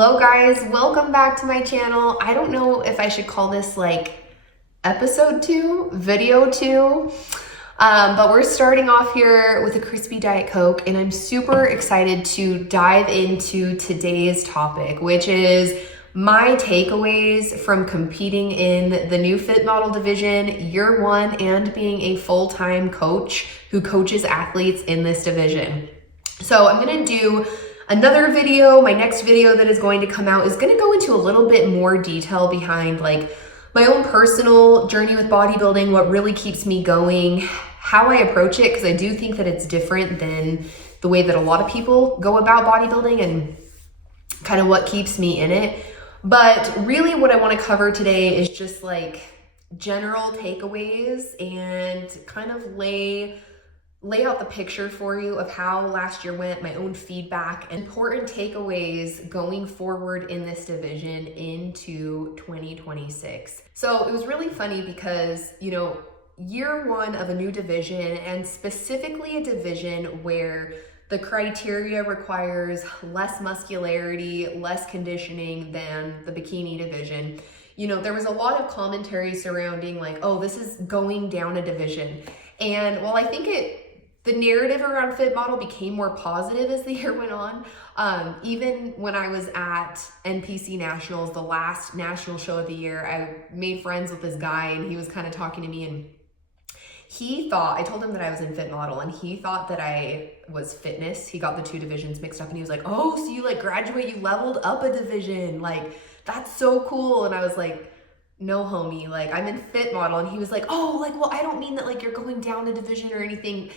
Hello guys, welcome back to my channel. I don't know if I should call this like episode 2, video 2, but we're starting off here with a crispy Diet Coke and I'm super excited to dive into today's topic, which is my takeaways from competing in the new Fit Model division, year 1, and being a full-time coach who coaches athletes in this division. So I'm gonna do another video. My next video that is going to come out is going to go into a little bit more detail behind like my own personal journey with bodybuilding, what really keeps me going, how I approach it, because I do think that it's different than the way that a lot of people go about bodybuilding and kind of what keeps me in it. But really what I want to cover today is just like general takeaways and kind of lay out the picture for you of how last year went, my own feedback, important takeaways going forward in this division into 2026. So it was really funny because, year 1 of a new division, and specifically a division where the criteria requires less muscularity, less conditioning than the bikini division. There was a lot of commentary surrounding like, oh, this is going down a division. And while I think the narrative around Fit Model became more positive as the year went on. Even when I was at NPC Nationals, the last national show of the year, I made friends with this guy and he was kind of talking to me and I told him that I was in Fit Model and he thought that I was fitness. He got the two divisions mixed up and he was like, oh, so you like graduate, you leveled up a division. Like, that's so cool. And I was like, no, homie, like I'm in Fit Model. And he was like, oh, like, well, I don't mean that like you're going down a division or anything.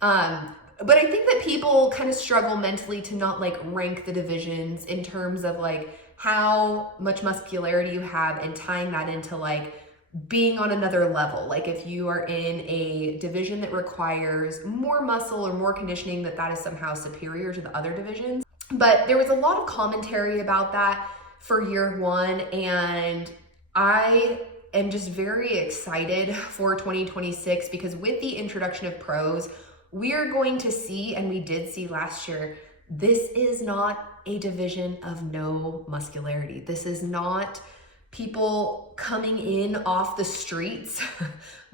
But I think that people kind of struggle mentally to not like rank the divisions in terms of like how much muscularity you have and tying that into like being on another level. Like if you are in a division that requires more muscle or more conditioning, that is somehow superior to the other divisions. But there was a lot of commentary about that for year 1, and I am just very excited for 2026 because with the introduction of pros, we are going to see, and we did see last year, this is not a division of no muscularity. This is not people coming in off the streets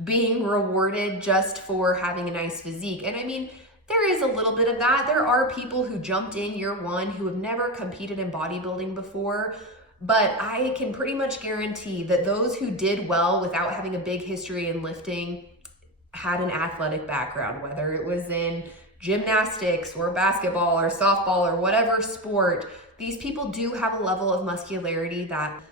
being rewarded just for having a nice physique. And I mean, there is a little bit of that. There are people who jumped in year 1 who have never competed in bodybuilding before, but I can pretty much guarantee that those who did well without having a big history in lifting had an athletic background, whether it was in gymnastics or basketball or softball or whatever sport. These people do have a level of muscularity that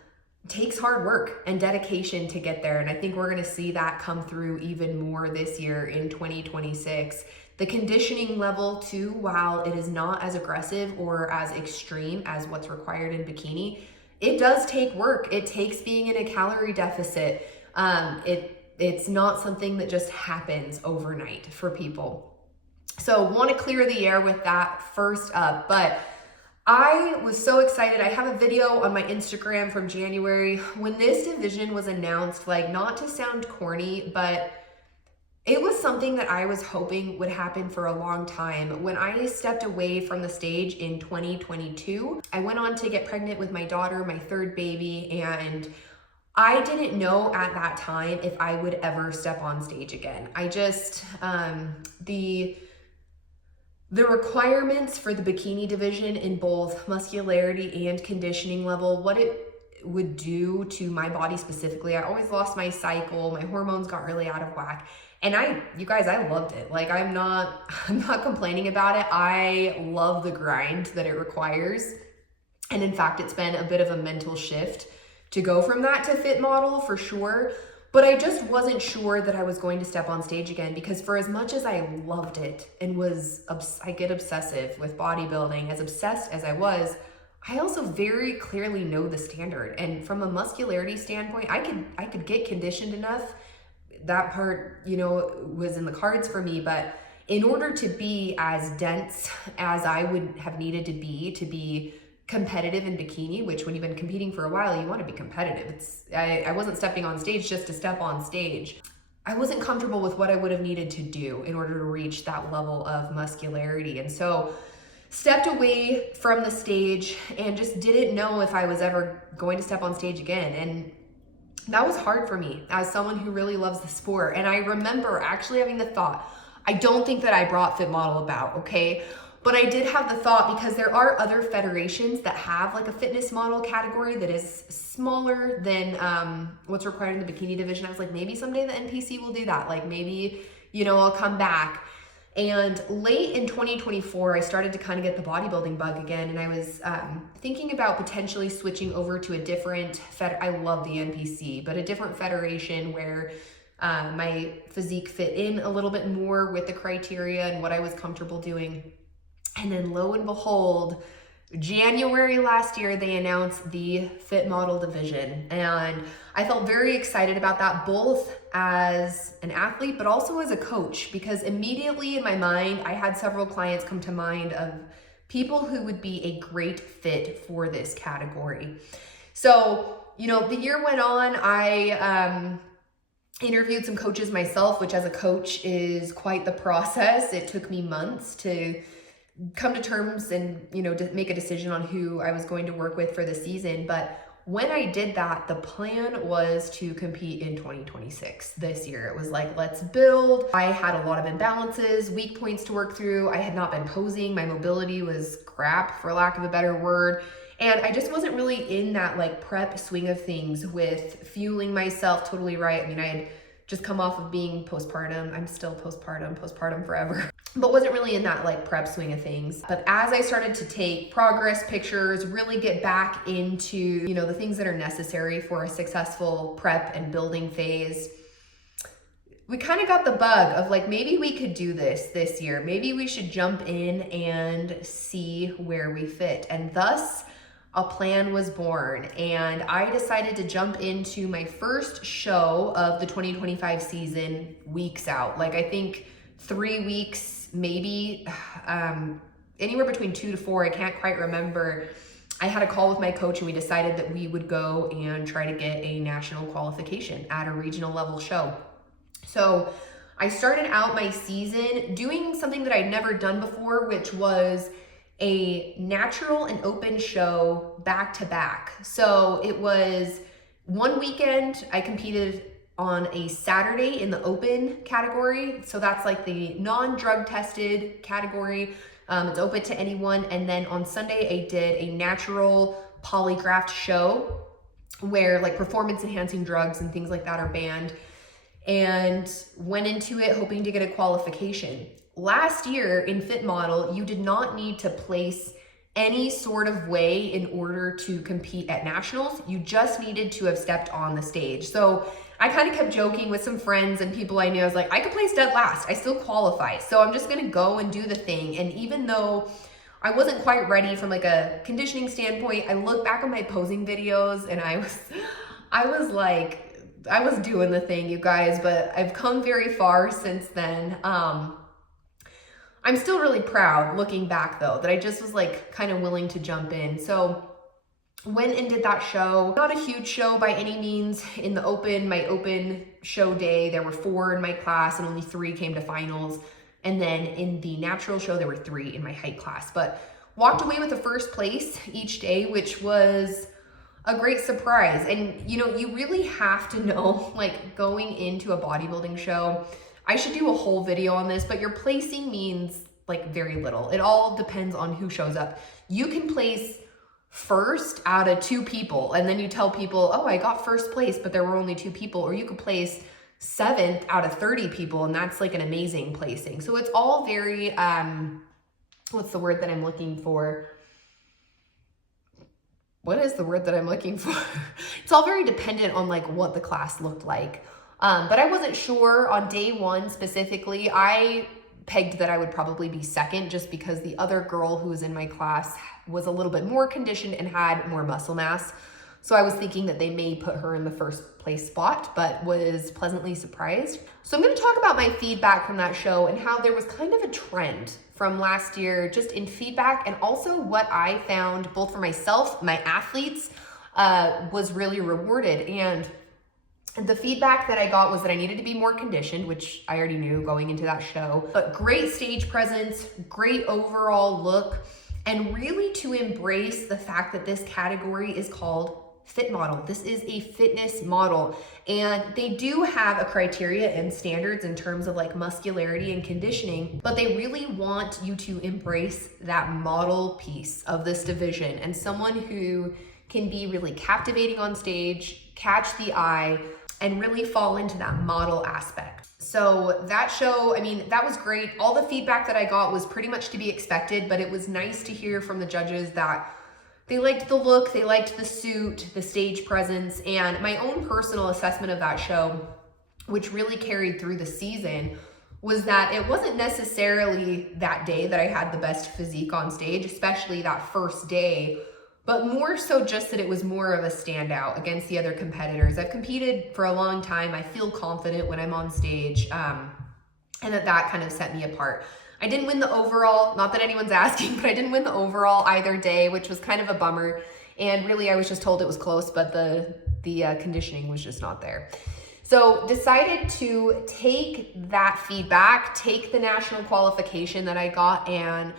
takes hard work and dedication to get there. And I think we're going to see that come through even more this year in 2026. The conditioning level too, while it is not as aggressive or as extreme as what's required in bikini, it does take work. It takes being in a calorie deficit. It's not something that just happens overnight for people. So want to clear the air with that first up, but I was so excited. I have a video on my Instagram from January when this division was announced, like not to sound corny, but it was something that I was hoping would happen for a long time. When I stepped away from the stage in 2022, I went on to get pregnant with my daughter, my 3rd baby, and I didn't know at that time if I would ever step on stage again. I just, the requirements for the bikini division in both muscularity and conditioning level, what it would do to my body specifically. I always lost my cycle. My hormones got really out of whack. And you guys, I loved it. Like I'm not complaining about it. I love the grind that it requires. And in fact, it's been a bit of a mental shift to go from that to Fit Model for sure. But I just wasn't sure that I was going to step on stage again because for as much as I loved it and I get obsessive with bodybuilding, as obsessed as I was, I also very clearly know the standard. And from a muscularity standpoint, I could get conditioned enough. That part, was in the cards for me, but in order to be as dense as I would have needed to be competitive in bikini, which when you've been competing for a while, you want to be competitive. I wasn't stepping on stage just to step on stage. I wasn't comfortable with what I would have needed to do in order to reach that level of muscularity. And so stepped away from the stage and just didn't know if I was ever going to step on stage again. And that was hard for me as someone who really loves the sport. And I remember actually having the thought, I don't think that I brought Fit Model about, okay? But I did have the thought, because there are other federations that have like a fitness model category that is smaller than what's required in the bikini division. I was like, maybe someday the NPC will do that. Like maybe, you know, I'll come back. And late in 2024, I started to kind of get the bodybuilding bug again. And I was thinking about potentially switching over to a different, I love the NPC, but a different federation where my physique fit in a little bit more with the criteria and what I was comfortable doing. And then lo and behold, January last year, they announced the Fit Model division. And I felt very excited about that, both as an athlete, but also as a coach, because immediately in my mind, I had several clients come to mind of people who would be a great fit for this category. So, you know, the year went on. I interviewed some coaches myself, which as a coach is quite the process. It took me months to come to terms and, you know, to make a decision on who I was going to work with for the season. But when I did that, the plan was to compete in 2026 this year. It was like, let's build. I had a lot of imbalances, weak points to work through. I had not been posing. My mobility was crap, for lack of a better word. And I just wasn't really in that like prep swing of things with fueling myself totally right. I mean, I had just come off of being postpartum. I'm still postpartum forever, but wasn't really in that like prep swing of things. But as I started to take progress pictures, really get back into, you know, the things that are necessary for a successful prep and building phase, we kind of got the bug of like, maybe we could do this year. Maybe we should jump in and see where we fit. And thus, a plan was born, and I decided to jump into my first show of the 2025 season weeks out. Like I think 3 weeks, maybe anywhere between 2 to 4. I can't quite remember. I had a call with my coach and we decided that we would go and try to get a national qualification at a regional level show. So I started out my season doing something that I'd never done before, which was a natural and open show back to back. So it was one weekend I competed on a Saturday in the open category. So that's like the non-drug tested category. It's open to anyone. And then on Sunday, I did a natural polygraphed show where like performance enhancing drugs and things like that are banned, and went into it hoping to get a qualification. Last year in Fit Model, you did not need to place any sort of way in order to compete at nationals. You just needed to have stepped on the stage. So I kind of kept joking with some friends and people I knew. I was like, I could place dead last. I still qualify. So I'm just going to go and do the thing. And even though I wasn't quite ready from like a conditioning standpoint, I look back on my posing videos and I was like, I was doing the thing, you guys, but I've come very far since then. I'm still really proud looking back though, that I just was like kind of willing to jump in. So went and did that show. Not a huge show by any means. In the open, my open show day, there were 4 in my class and only 3 came to finals. And then in the natural show, there were 3 in my height class, but walked away with the first place each day, which was a great surprise. And you know, you really have to know, like going into a bodybuilding show, I should do a whole video on this, but your placing means like very little. It all depends on who shows up. You can place first out of 2 people and then you tell people, oh, I got first place, but there were only 2 people. Or you could place 7th out of 30 people and that's like an amazing placing. So it's all very, what's the word that I'm looking for? What is the word that I'm looking for? It's all very dependent on like what the class looked like. But I wasn't sure on day 1 specifically. I pegged that I would probably be 2nd just because the other girl who was in my class was a little bit more conditioned and had more muscle mass. So I was thinking that they may put her in the first place spot, but was pleasantly surprised. So I'm going to talk about my feedback from that show and how there was kind of a trend from last year just in feedback, and also what I found both for myself, my athletes, was really rewarded. And the feedback that I got was that I needed to be more conditioned, which I already knew going into that show, but great stage presence, great overall look. and really to embrace the fact that this category is called fit model. This is a fitness model, and they do have a criteria and standards in terms of like muscularity and conditioning, but they really want you to embrace that model piece of this division, and someone who can be really captivating on stage, catch the eye, and really fall into that model aspect. So that show, I mean, that was great. All the feedback that I got was pretty much to be expected, but it was nice to hear from the judges that they liked the look, they liked the suit, the stage presence, and my own personal assessment of that show, which really carried through the season, was that it wasn't necessarily that day that I had the best physique on stage, especially that first day, but more so just that it was more of a standout against the other competitors. I've competed for a long time. I feel confident when I'm on stage, and that kind of set me apart. I didn't win the overall, not that anyone's asking, but I didn't win the overall either day, which was kind of a bummer. And really, I was just told it was close, but the conditioning was just not there. So decided to take that feedback, take the national qualification that I got, and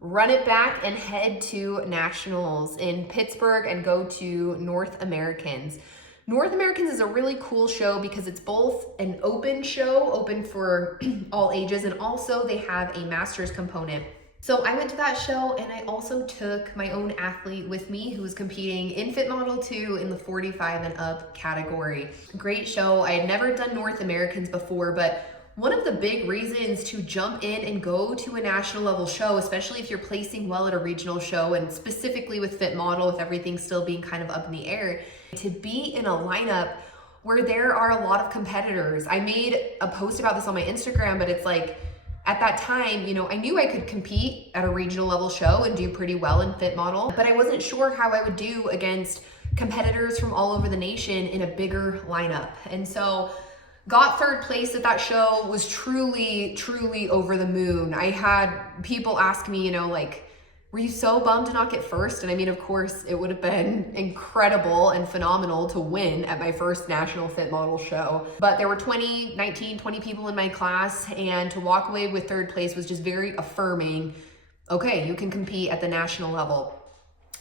run it back and head to nationals in Pittsburgh and go to North Americans. North Americans is a really cool show because it's both an open show, open for all ages, and also they have a master's component. So I went to that show, and I also took my own athlete with me who was competing in Fit Model 2 in the 45 and up category. Great show. I had never done North Americans before, but one of the big reasons to jump in and go to a national level show, especially if you're placing well at a regional show, and specifically with Fit Model, with everything still being kind of up in the air, to be in a lineup where there are a lot of competitors. I made a post about this on my Instagram, but it's like, at that time, you know, I knew I could compete at a regional level show and do pretty well in Fit Model, but I wasn't sure how I would do against competitors from all over the nation in a bigger lineup. And so got third place at that show, was truly, truly over the moon. I had people ask me, you know, like, were you so bummed to not get first? And I mean, of course, it would have been incredible and phenomenal to win at my first national Fit Model show. But there were 20 people in my class, and to walk away with third place was just very affirming. Okay, you can compete at the national level.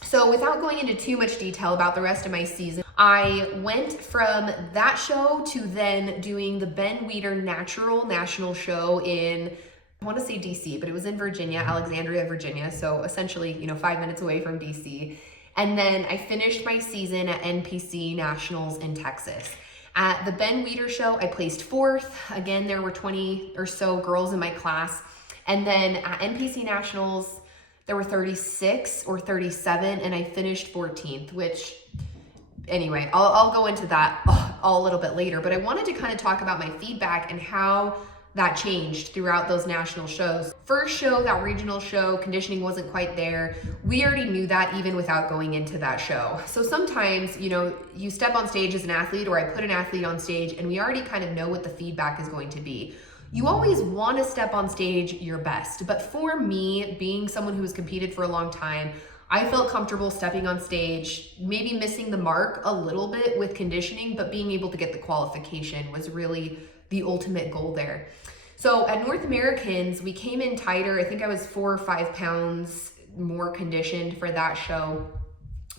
So without going into too much detail about the rest of my season, I went from that show to then doing the Ben Weider Natural National Show in, I want to say DC, but it was in Virginia, Alexandria, Virginia. So essentially, you know, 5 minutes away from DC. And then I finished my season at NPC Nationals in Texas. At the Ben Weider show, I placed fourth. Again, there were 20 or so girls in my class. And then at NPC Nationals, there were 36 or 37, and I finished 14th, which, anyway, I'll go into that all a little bit later. But I wanted to kind of talk about my feedback and how that changed throughout those national shows. First show, that regional show, conditioning wasn't quite there. We already knew that even without going into that show. So sometimes, you know, you step on stage as an athlete, or I put an athlete on stage, and we already kind of know what the feedback is going to be. You always want to step on stage your best. But for me, being someone who has competed for a long time, I felt comfortable stepping on stage, maybe missing the mark a little bit with conditioning, but being able to get the qualification was really the ultimate goal there. So at North Americans, we came in tighter. I think I was 4 or 5 pounds more conditioned for that show,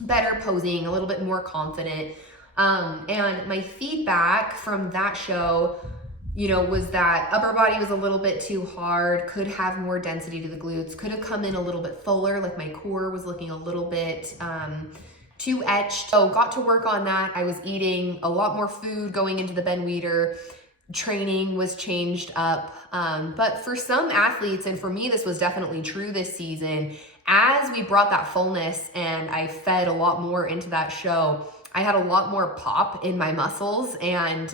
better posing, a little bit more confident. And my feedback from that show, you know, was that upper body was a little bit too hard, could have more density to the glutes, could have come in a little bit fuller, like my core was looking a little bit too etched. So got to work on that. I was eating a lot more food going into the Ben Weider. Training was changed up. But for some athletes, and for me, this was definitely true this season, as we brought that fullness and I fed a lot more into that show, I had a lot more pop in my muscles, and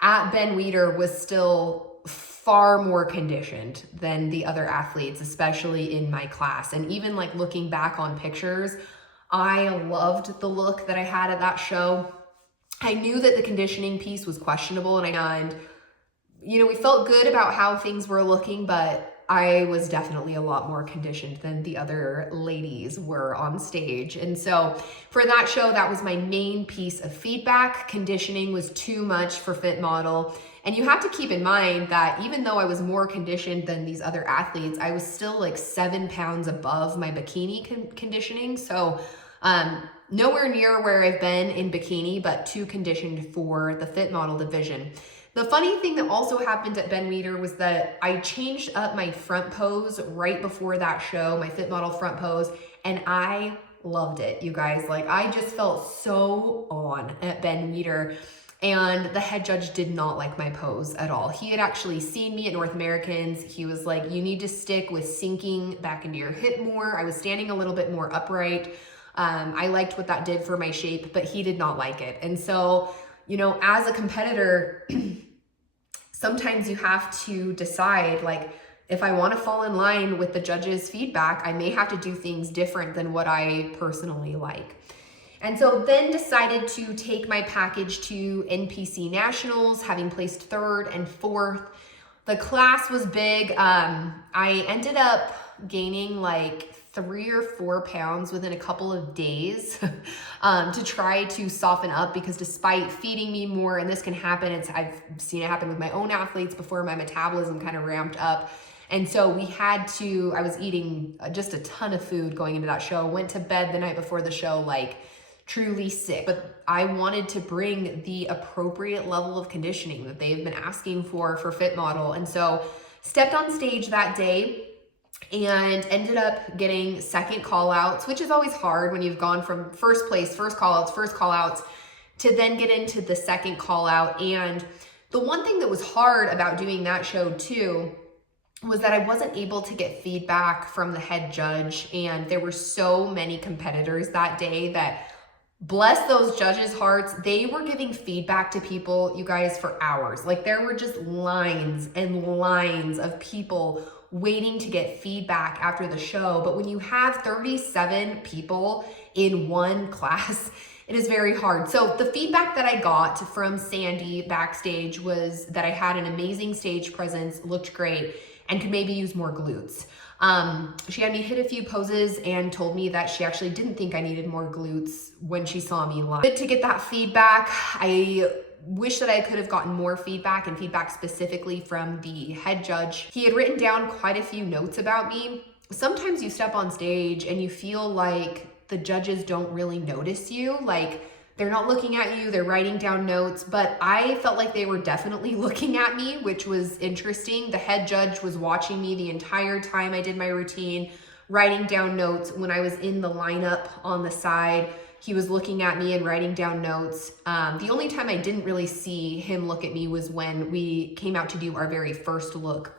at Ben Weider was still far more conditioned than the other athletes, especially in my class. And even like looking back on pictures, I loved the look that I had at that show. I knew that the conditioning piece was questionable, and you know, we felt good about how things were looking, but I was definitely a lot more conditioned than the other ladies were on stage. And so for that show, that was my main piece of feedback. Conditioning was too much for Fit Model. And you have to keep in mind that even though I was more conditioned than these other athletes, I was still like 7 pounds above my bikini conditioning. So nowhere near where I've been in bikini, but too conditioned for the Fit Model division. The funny thing that also happened at Ben Weider was that I changed up my front pose right before that show, my Fit Model front pose, and I loved it, you guys. Like, I just felt so on at Ben Weider, and the head judge did not like my pose at all. He had actually seen me at North Americans. He was like, you need to stick with sinking back into your hip more. I was standing a little bit more upright. I liked what that did for my shape, but he did not like it. And so, you know, as a competitor, sometimes you have to decide, like, if I want to fall in line with the judges' feedback, I may have to do things different than what I personally like. And so then decided to take my package to NPC Nationals, having placed 3rd and 4th. The class was big. I ended up gaining like 3 or 4 pounds within a couple of days to try to soften up, because despite feeding me more, and this can happen, I've seen it happen with my own athletes before, my metabolism kind of ramped up. And so I was eating just a ton of food going into that show, went to bed the night before the show, like truly sick. But I wanted to bring the appropriate level of conditioning that they've been asking for Fit Model. And so stepped on stage that day and ended up getting 2nd call outs, which is always hard when you've gone from first place, first call outs, to then get into the 2nd call out. And the one thing that was hard about doing that show too was that I wasn't able to get feedback from the head judge. And there were so many competitors that day that, bless those judges' hearts, they were giving feedback to people, you guys, for hours. Like, there were just lines and lines of people waiting to get feedback after the show. But when you have 37 people in one class, it is very hard. So the feedback that I got from Sandy backstage was that I had an amazing stage presence, looked great, and could maybe use more glutes. She had me hit a few poses and told me that she actually didn't think I needed more glutes when she saw me live. Good to get that feedback. I wish that I could have gotten more feedback, and feedback specifically from the head judge. He had written down quite a few notes about me. Sometimes you step on stage and you feel like the judges don't really notice you. Like, they're not looking at you, they're writing down notes, but I felt like they were definitely looking at me, which was interesting. The head judge was watching me the entire time I did my routine, writing down notes. When I was in the lineup on the side, he was looking at me and writing down notes. The only time I didn't really see him look at me was when we came out to do our very first look.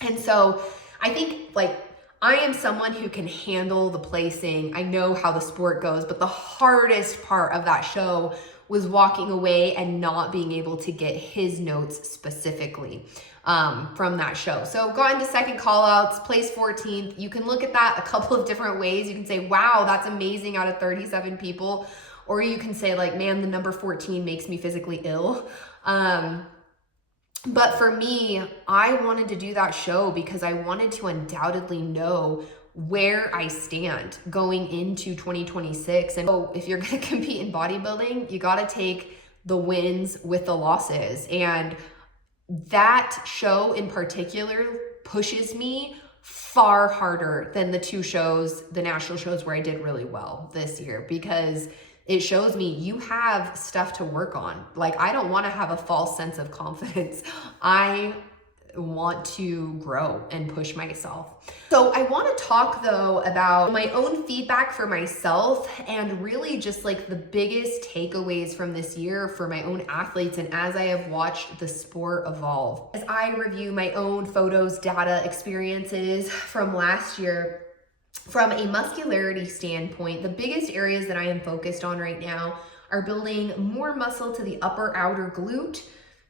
And so I think, like, I am someone who can handle the placing. I know how the sport goes, but the hardest part of that show was walking away and not being able to get his notes specifically from that show. So got into 2nd call outs, placed 14th. You can look at that a couple of different ways. You can say, wow, that's amazing out of 37 people. Or you can say, like, man, the number 14 makes me physically ill. But for me, I wanted to do that show because I wanted to undoubtedly know where I stand going into 2026. And so if you're going to compete in bodybuilding, you got to take the wins with the losses. And that show in particular pushes me far harder than the 2 shows, the national shows where I did really well this year, because it shows me you have stuff to work on. Like, I don't want to have a false sense of confidence. I want to grow and push myself. So I want to talk though about my own feedback for myself, and really just like the biggest takeaways from this year for my own athletes, and as I have watched the sport evolve. As I review my own photos, data, experiences from last year, from a muscularity standpoint, the biggest areas that I am focused on right now are building more muscle to the upper outer glute,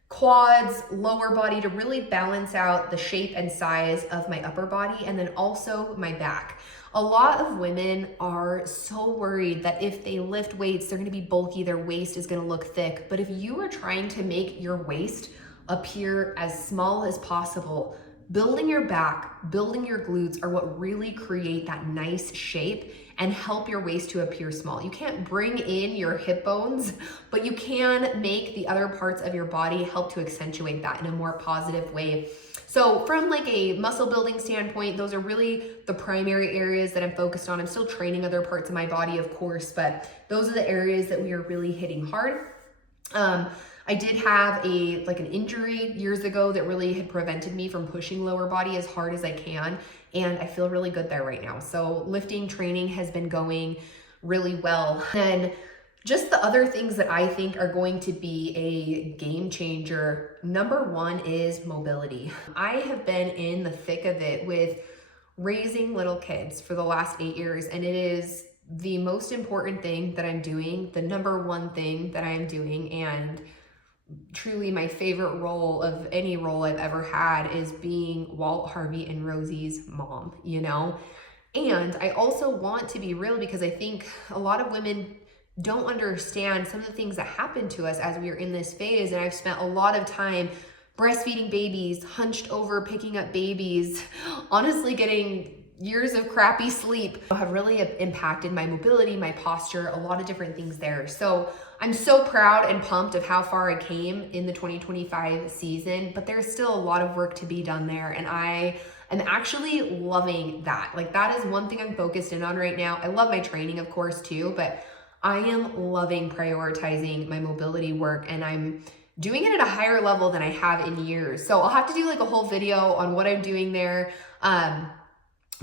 quads, lower body, to really balance out the shape and size of my upper body, and then also my back. A lot of women are so worried that if they lift weights, they're gonna be bulky, their waist is gonna look thick. But if you are trying to make your waist appear as small as possible, Building your back, building your glutes are what really create that nice shape and help your waist to appear small. You can't bring in your hip bones, but you can make the other parts of your body help to accentuate that in a more positive way. So from like a muscle building standpoint, those are really the primary areas that I'm focused on. I'm still training other parts of my body, of course, but those are the areas that we are really hitting hard. I did have an injury years ago that really had prevented me from pushing lower body as hard as I can. And I feel really good there right now. So lifting training has been going really well. And just the other things that I think are going to be a game changer. Number one is mobility. I have been in the thick of it with raising little kids for the last 8 years, and it is the most important thing that I'm doing, the number one thing that I am doing, and truly my favorite role of any role I've ever had is being Walt, Harvey, and Rosie's mom, you know? And I also want to be real because I think a lot of women don't understand some of the things that happen to us as we are in this phase. And I've spent a lot of time breastfeeding babies, hunched over, picking up babies, honestly getting years of crappy sleep have really impacted my mobility, my posture, a lot of different things there. So I'm so proud and pumped of how far I came in the 2025 season, but there's still a lot of work to be done there. And I am actually loving that. Like that is one thing I'm focused in on right now. I love my training, of course, too, but I am loving prioritizing my mobility work, and I'm doing it at a higher level than I have in years. So I'll have to do like a whole video on what I'm doing there.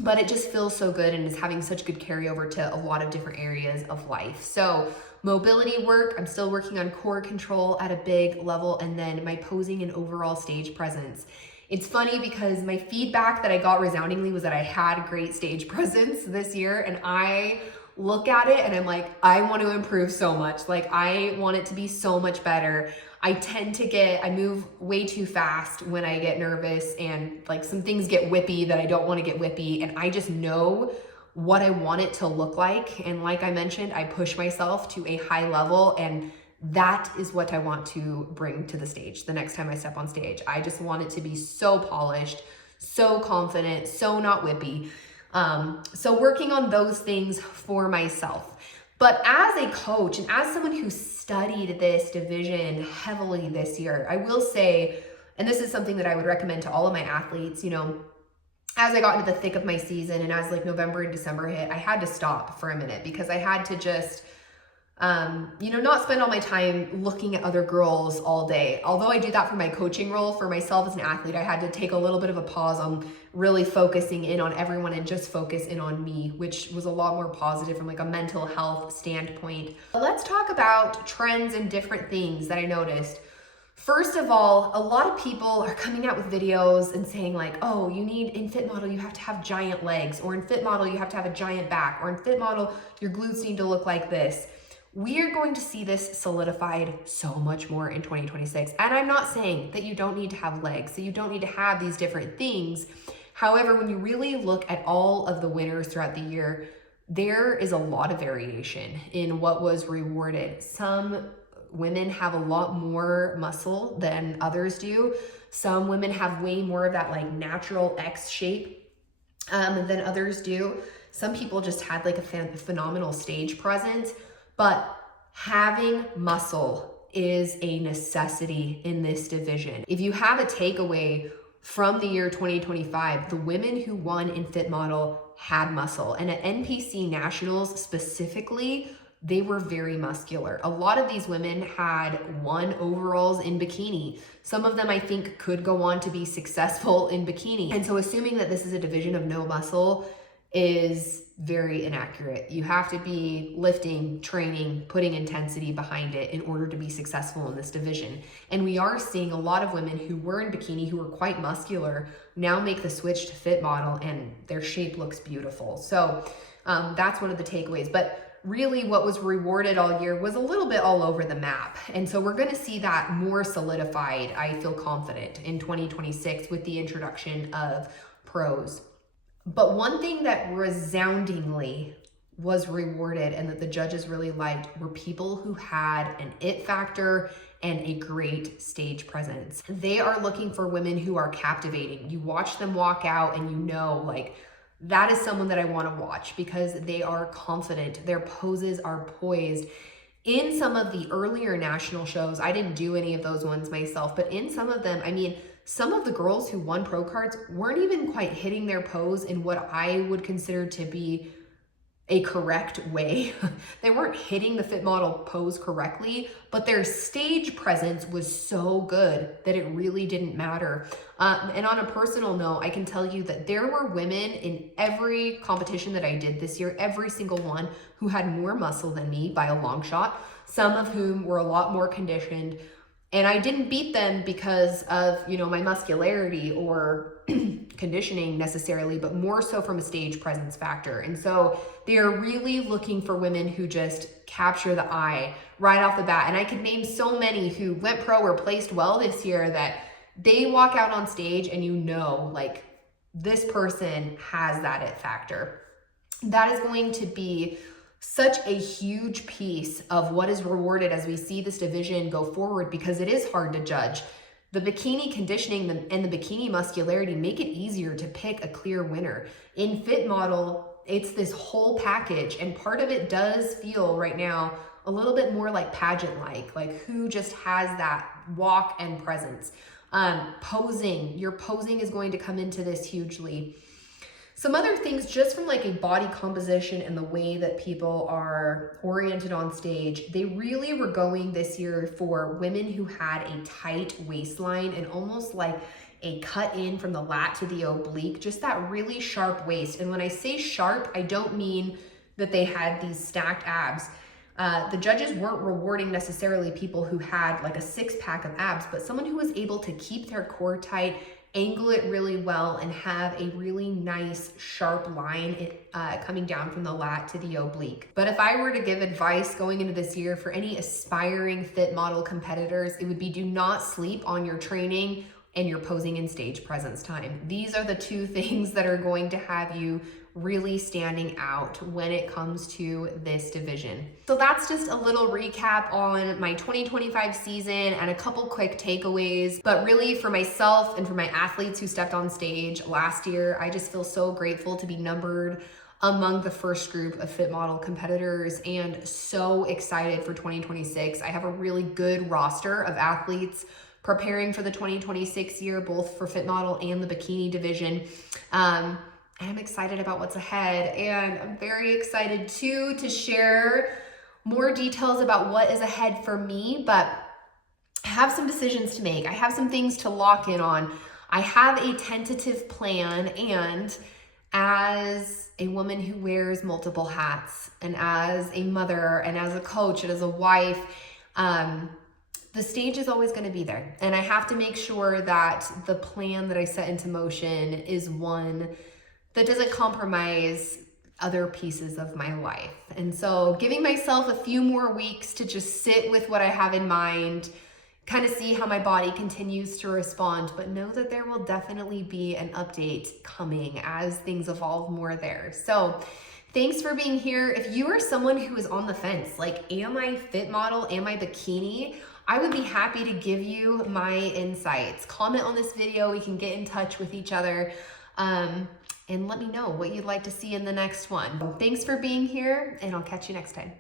But it just feels so good and is having such good carryover to a lot of different areas of life. So mobility work, I'm still working on core control at a big level, and then my posing and overall stage presence. It's funny because my feedback that I got resoundingly was that I had great stage presence this year, and I look at it and I'm like, I want to improve so much. Like I want it to be so much better. I move way too fast when I get nervous, and like some things get whippy that I don't want to get whippy. And I just know what I want it to look like. And like I mentioned, I push myself to a high level, and that is what I want to bring to the stage the next time I step on stage. I just want it to be so polished, so confident, so not whippy. So working on those things for myself. But as a coach and as someone who studied this division heavily this year, I will say, and this is something that I would recommend to all of my athletes, you know, as I got into the thick of my season and as like November and December hit, I had to stop for a minute because I had to just, not spend all my time looking at other girls all day. Although I do that for my coaching role, for myself as an athlete, I had to take a little bit of a pause on really focusing in on everyone and just focus in on me, which was a lot more positive from like a mental health standpoint. Let's talk about trends and different things that I noticed. First of all, a lot of people are coming out with videos and saying like, oh, in Fit Model, you have to have giant legs, or in Fit Model, you have to have a giant back, or in Fit Model, your glutes need to look like this. We are going to see this solidified so much more in 2026. And I'm not saying that you don't need to have legs, that you don't need to have these different things. However, when you really look at all of the winners throughout the year, there is a lot of variation in what was rewarded. Some women have a lot more muscle than others do. Some women have way more of that like natural X shape than others do. Some people just had like a phenomenal stage presence. But having muscle is a necessity in this division. If you have a takeaway from the year 2025, the women who won in Fit Model had muscle. And at NPC Nationals specifically, they were very muscular. A lot of these women had won overalls in bikini. Some of them I think could go on to be successful in bikini. And so assuming that this is a division of no muscle is very inaccurate. You have to be lifting, training, putting intensity behind it in order to be successful in this division. And we are seeing a lot of women who were in bikini, who were quite muscular, now make the switch to Fit Model, and their shape looks beautiful. So that's one of the takeaways. But really what was rewarded all year was a little bit all over the map. And so we're going to see that more solidified, I feel confident, in 2026 with the introduction of pros. But one thing that resoundingly was rewarded and that the judges really liked were people who had an it factor and a great stage presence. They are looking for women who are captivating. You watch them walk out and you know, like, that is someone that I want to watch because they are confident. Their poses are poised. In some of the earlier national shows, I didn't do any of those ones myself, but in some of them, I mean, some of the girls who won pro cards weren't even quite hitting their pose in what I would consider to be a correct way. They weren't hitting the fit model pose correctly, but their stage presence was so good that it really didn't matter. And on a personal note, I can tell you that there were women in every competition that I did this year, every single one, who had more muscle than me by a long shot, some of whom were a lot more conditioned. And I didn't beat them because of, you know, my muscularity or conditioning necessarily, but more so from a stage presence factor. And so they are really looking for women who just capture the eye right off the bat. And I could name so many who went pro or placed well this year that they walk out on stage and you know, like, this person has that it factor. That is going to be such a huge piece of what is rewarded as we see this division go forward, because it is hard to judge. The bikini conditioning and the bikini muscularity make it easier to pick a clear winner. In fit model, it's this whole package, and part of it does feel right now a little bit more like pageant-like who just has that walk and presence. Posing, your posing is going to come into this hugely. Some other things just from like a body composition and the way that people are oriented on stage, they really were going this year for women who had a tight waistline and almost like a cut in from the lat to the oblique, just that really sharp waist. And when I say sharp, I don't mean that they had these stacked abs. The judges weren't rewarding necessarily people who had like a six-pack of abs, but someone who was able to keep their core tight, angle it really well, and have a really nice sharp line coming down from the lat to the oblique. But if I were to give advice going into this year for any aspiring fit model competitors, it would be do not sleep on your training and your posing and stage presence time. These are the two things that are going to have you really standing out when it comes to this division. So that's just a little recap on my 2025 season and a couple quick takeaways. But really, for myself and for my athletes who stepped on stage last year, I just feel so grateful to be numbered among the first group of fit model competitors and so excited for 2026. I have a really good roster of athletes preparing for the 2026 year, both for fit model and the bikini division. I'm excited about what's ahead, and I'm very excited too to share more details about what is ahead for me, but I have some decisions to make. I have some things to lock in on. I have a tentative plan, and as a woman who wears multiple hats, and as a mother, and as a coach, and as a wife, the stage is always going to be there. And I have to make sure that the plan that I set into motion is one that doesn't compromise other pieces of my life. And so giving myself a few more weeks to just sit with what I have in mind, kind of see how my body continues to respond, but know that there will definitely be an update coming as things evolve more there. So thanks for being here. If you are someone who is on the fence, like, am I fit model? Am I bikini? I would be happy to give you my insights. Comment on this video. We can get in touch with each other. And let me know what you'd like to see in the next one. Thanks for being here, and I'll catch you next time.